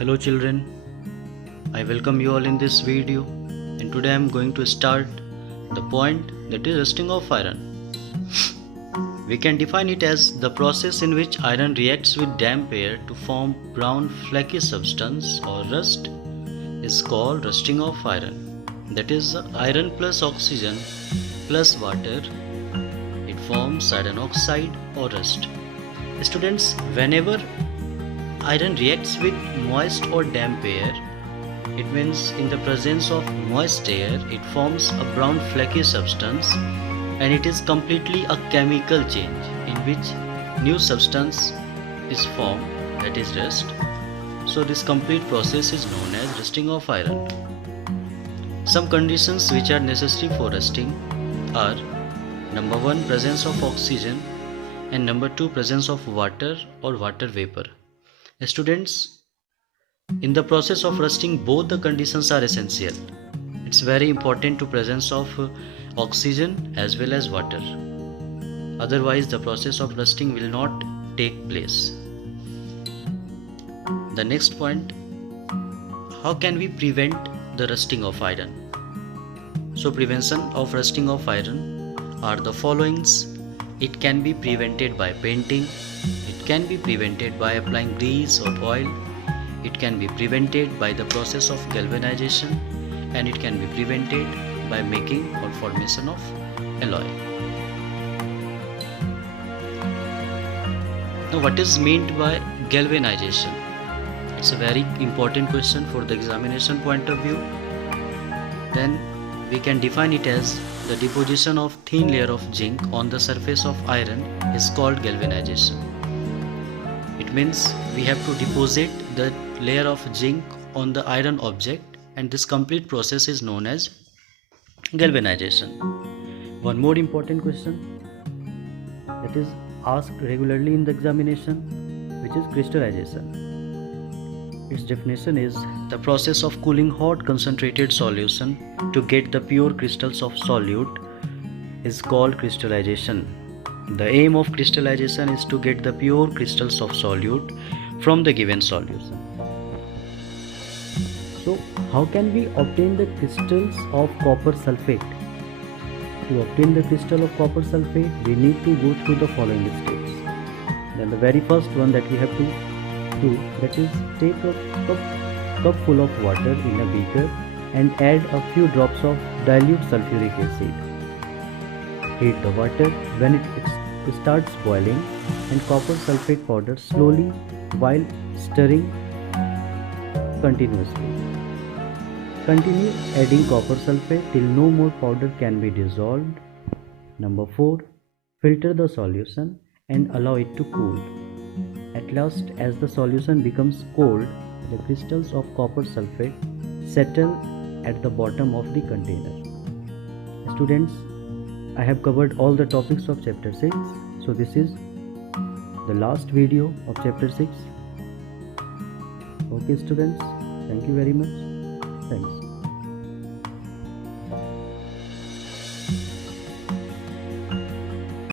Hello children, I welcome you all in this video, and today I am going to start the point that is rusting of iron. We can define it as the process in which iron reacts with damp air to form brown flaky substance or rust is called rusting of iron. That is, iron plus oxygen plus water, it forms iron oxide or rust. Students, whenever iron reacts with moist or damp air, it means in the presence of moist air, it forms a brown flaky substance, and it is completely a chemical change in which new substance is formed, that is rust. So this complete process is known as rusting of iron. Some conditions which are necessary for rusting are: number 1, presence of oxygen, and number 2, presence of water or water vapor. Students, in the process of rusting, both the conditions are essential. It's very important to presence of oxygen as well as water. Otherwise, the process of rusting will not take place. The next point: how can we prevent the rusting of iron? So, prevention of rusting of iron are the followings. It can be prevented by painting. It can be prevented by applying grease or oil. It can be prevented by the process of galvanization, and it can be prevented by making or formation of alloy. Now, what is meant by galvanization? It's a very important question for the examination point of view. Then we can define it as the deposition of thin layer of zinc on the surface of iron is called galvanization. It means we have to deposit the layer of zinc on the iron object, and this complete process is known as galvanization. One more important question that is asked regularly in the examination, which is crystallization. Its definition is the process of cooling hot concentrated solution to get the pure crystals of solute is called crystallization. The aim of crystallization is to get the pure crystals of solute from the given solution. So, how can we obtain the crystals of copper sulfate? To obtain the crystal of copper sulfate, we need to go through the following steps. Then the very first one that we have to do, that is take a cup full of water in a beaker and add a few drops of dilute sulfuric acid. Heat the water. When it starts boiling, and copper sulfate powder slowly while stirring continuously. Continue adding copper sulfate till no more powder can be dissolved. Number 4, filter the solution and allow it to cool. At last, as the solution becomes cold, the crystals of copper sulfate settle at the bottom of the container. Students, I have covered all the topics of chapter 6. So this is the last video of chapter 6. Okay students, thank you very much. Thanks.